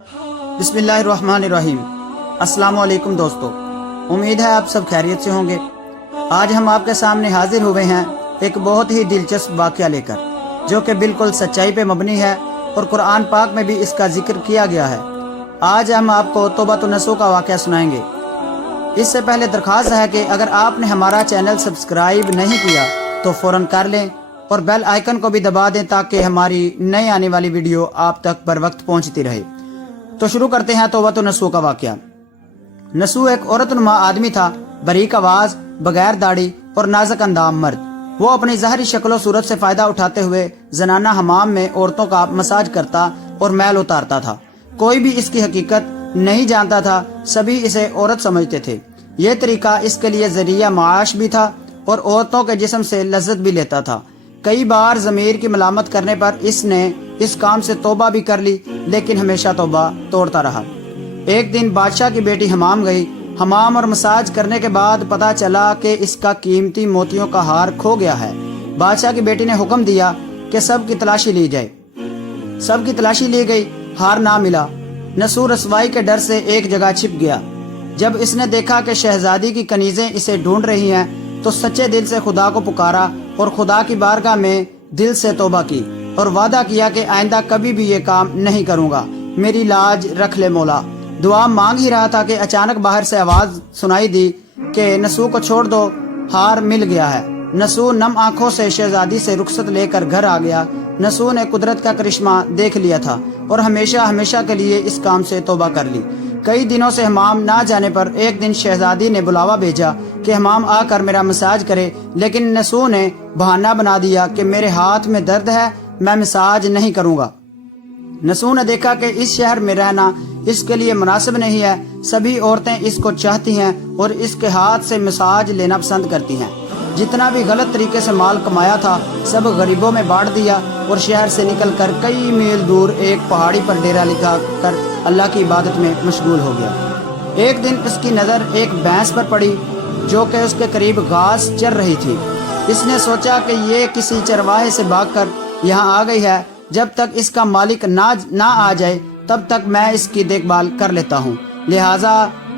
बिस्मिल्लाहिर्रहमानिर्रहीम। अस्सलाम वालेकुम दोस्तों, उम्मीद है आप सब खैरियत से होंगे। आज हम आपके सामने हाजिर हुए हैं एक बहुत ही दिलचस्प वाक़या लेकर, जो कि बिल्कुल सच्चाई पे मबनी है और कुरान पाक में भी इसका जिक्र किया गया है। आज हम आपको तोबा तो नसूह का वाक़या सुनाएंगे। इससे पहले दरख्वास्त है कि अगर आपने हमारा चैनल सब्सक्राइब नहीं किया तो फ़ौरन कर लें और बेल आइकन को भी दबा दें ताकि हमारी नई आने वाली वीडियो आप तक बर वक्त पहुँचती रहे। तो शुरू करते हैं तोबा तो नसूह का वाक़या। नसूह एक औरतनुमा आदमी था, बारीक आवाज़, बगैर दाढ़ी और नाजुक अंदाम मर्द। वो अपनी ज़ाहरी शक्ल सूरत से फ़ायदा उठाते हुए ज़नाना हमाम में औरतों का मसाज करता और मैल उतारता था। कोई भी इसकी हकीकत नहीं जानता था, सभी इसे औरत समझते थे। ये तरीका इसके लिए ज़रिया माश भी था और औरतों के जिस्म से लज्जत भी लेता था। कई बार ज़मीर की मलामत करने पर इसने इस काम से तौबा भी कर ली, लेकिन हमेशा तौबा तोड़ता रहा। एक दिन बादशाह की बेटी हमाम गई। हमाम और मसाज करने के बाद पता चला कि इसका कीमती मोतियों का हार खो गया है। बादशाह की बेटी ने हुक्म दिया कि सब की तलाशी ली जाए। सब की तलाशी ली गई, हार ना मिला। नसूह रसवाई के डर से एक जगह छिप गया। जब इसने देखा कि शहजादी की कनीजें इसे ढूंढ रही हैं, तो सच्चे दिल से खुदा को पुकारा और खुदा की बारगाह में दिल से तौबा की और वादा किया कि आइंदा कभी भी ये काम नहीं करूँगा, मेरी लाज रख ले मौला। दुआ मांग ही रहा था कि अचानक बाहर से आवाज़ सुनाई दी कि नसूह को छोड़ दो, हार मिल गया है। नसूह नम आंखों से शहजादी से रुखसत लेकर घर आ गया। नसूह ने कुदरत का करिश्मा देख लिया था और हमेशा हमेशा के लिए इस काम से तौबा कर ली। कई दिनों से हमाम ना जाने पर एक दिन शहजादी ने बुलावा भेजा कि हमाम आकर मेरा मसाज करे, लेकिन नसूह ने बहाना बना दिया कि मेरे हाथ में दर्द है, मैं मसाज नहीं करूँगा। नसूह ने देखा कि इस शहर में रहना इसके लिए मुनासिब नहीं है। सभी औरतें इसको चाहती हैं और इसके हाथ से मसाज लेना पसंद करती हैं। जितना भी गलत तरीके से माल कमाया था सब गरीबों में बांट दिया और शहर से निकलकर कई मील दूर एक पहाड़ी पर डेरा लगा कर अल्लाह की इबादत में मशगूल हो गया। एक दिन इसकी नज़र एक भैंस पर पड़ी जो कि उसके करीब घास चर रही थी। इसने सोचा कि ये किसी चरवाहे से भागकर यहाँ आ गई है, जब तक इसका मालिक ना आ जाए तब तक मैं इसकी देखभाल कर लेता हूँ। लिहाजा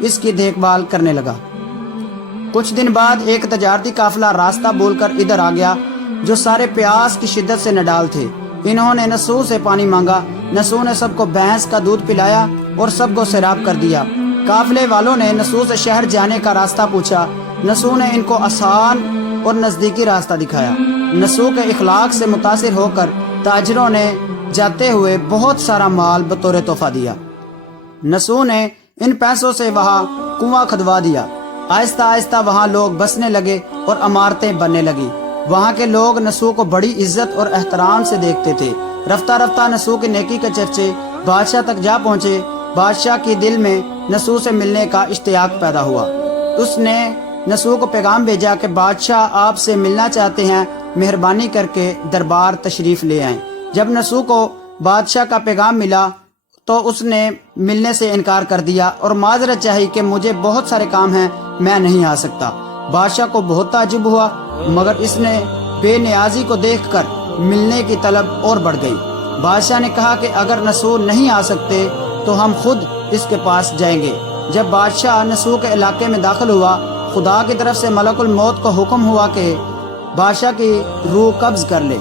इसकी देखभाल करने लगा। कुछ दिन बाद एक तजारती काफिला रास्ता बोलकर इधर आ गया, जो सारे प्यास की शिद्दत से नडाल थे। इन्होंने नसूह से पानी मांगा। नसूह ने सबको भैंस का दूध पिलाया और सबको सैराब कर दिया। काफिले वालों ने नसूह से शहर जाने का रास्ता पूछा। नसूह ने इनको आसान और नज़दीकी रास्ता दिखाया। नसूह के इखलाक से मुतासिर होकर ताजरों ने जाते हुए बहुत सारा माल बतौर तोहफा दिया। नसूह ने इन पैसों से वहाँ कुआं खुदवा दिया। आहिस्ता आहिस्ता वहाँ लोग बसने लगे और इमारतें बनने लगी। वहाँ के लोग नसूह को बड़ी इज्जत और एहतराम से देखते थे। रफ्ता रफ्ता नसूह की नेकी के चर्चे बादशाह तक जा पहुँचे। बादशाह के दिल में नसूह से मिलने का इश्तियाक पैदा हुआ। उसने नसूह को पैगाम भेजा कि बादशाह आपसे मिलना चाहते हैं, मेहरबानी करके दरबार तशरीफ ले आएं। जब नसूह को बादशाह का पैगाम मिला तो उसने मिलने से इनकार कर दिया और माजरत चाही कि मुझे बहुत सारे काम हैं, मैं नहीं आ सकता। बादशाह को बहुत ताज्जुब हुआ, मगर इसने बेनियाजी को देखकर मिलने की तलब और बढ़ गई। बादशाह ने कहा कि अगर नसूह नहीं आ सकते तो हम खुद इसके पास जाएंगे। जब बादशाह नसूह के इलाके में दाखिल हुआ, खुदा की तरफ से मलकुल मौत को हुक्म हुआ कि बादशाह की रूह कब्ज कर ले।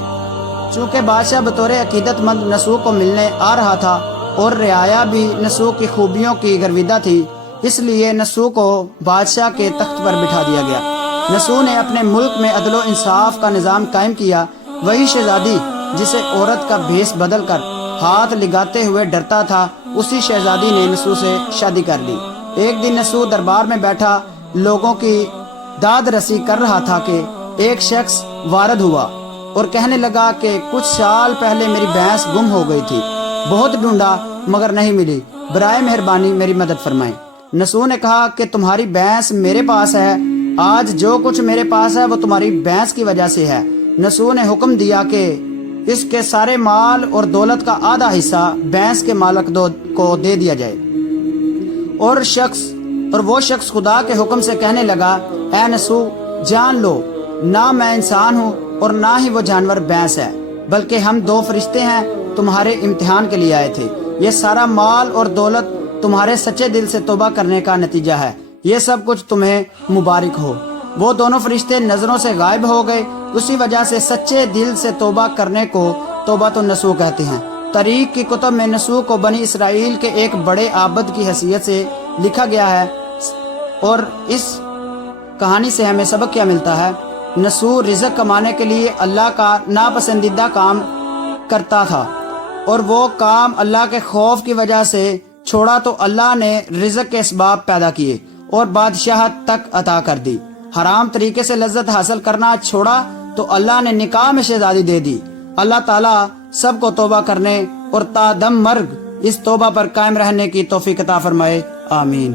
चूँकि बादशाह बतौर अकीदतमंद नसूह को मिलने आ रहा था और रियाया भी नसूह की खूबियों की गर्विदा थी, इसलिए नसूह को बादशाह के तख्त पर बिठा दिया गया। नसूह ने अपने मुल्क में अदलो इंसाफ का निज़ाम कायम किया। वही शहजादी जिसे औरत का भेष बदल कर हाथ लगाते हुए डरता था, उसी शहजादी ने नसूह से शादी कर ली। एक दिन नसूह दरबार में बैठा लोगों की दाद रसी कर रहा था कि एक शख्स वारद हुआ और कहने लगा कि कुछ साल पहले मेरी भैंस गुम हो गई थी, बहुत ढूंढा मगर नहीं मिली, बराए मेहरबानी मेरी मदद फरमाएं। नसूह ने कहा कि तुम्हारी भैंस मेरे पास है, आज जो कुछ मेरे पास है वो तुम्हारी भैंस की वजह से है। नसूह ने हुक्म दिया कि इसके सारे माल और दौलत का आधा हिस्सा भैंस के मालिक को दे दिया जाए। और वो शख्स खुदा के हुक्म से कहने लगा, ऐ नसूह जान लो, ना मैं इंसान हूँ और ना ही वो जानवर भैंस है, बल्कि हम दो फरिश्ते हैं, तुम्हारे इम्तिहान के लिए आए थे। یہ سارا مال اور دولت تمہارے سچے دل سے توبہ کرنے کا نتیجہ ہے، یہ سب کچھ تمہیں مبارک ہو۔ وہ دونوں فرشتے نظروں سے غائب ہو گئے، اسی وجہ سے سچے دل سے توبہ کرنے کو توبہ النصوح کہتے ہیں۔ تاریخ کی کتب میں نصوح کو بنی اسرائیل کے ایک بڑے عابد کی حیثیت سے لکھا گیا ہے، اور اس کہانی سے ہمیں سبق کیا ملتا ہے؟ نصوح رزق کمانے کے لیے اللہ کا ناپسندیدہ کام کرتا تھا، اور وہ کام اللہ کے خوف کی وجہ سے چھوڑا تو اللہ نے رزق کے اسباب پیدا کیے اور بادشاہت تک عطا کر دی۔ حرام طریقے سے لذت حاصل کرنا چھوڑا تو اللہ نے نکاح میں شہزادی دے دی۔ اللہ تعالیٰ سب کو توبہ کرنے اور تا دم مرگ اس توبہ پر قائم رہنے کی توفیق عطا فرمائے، آمین۔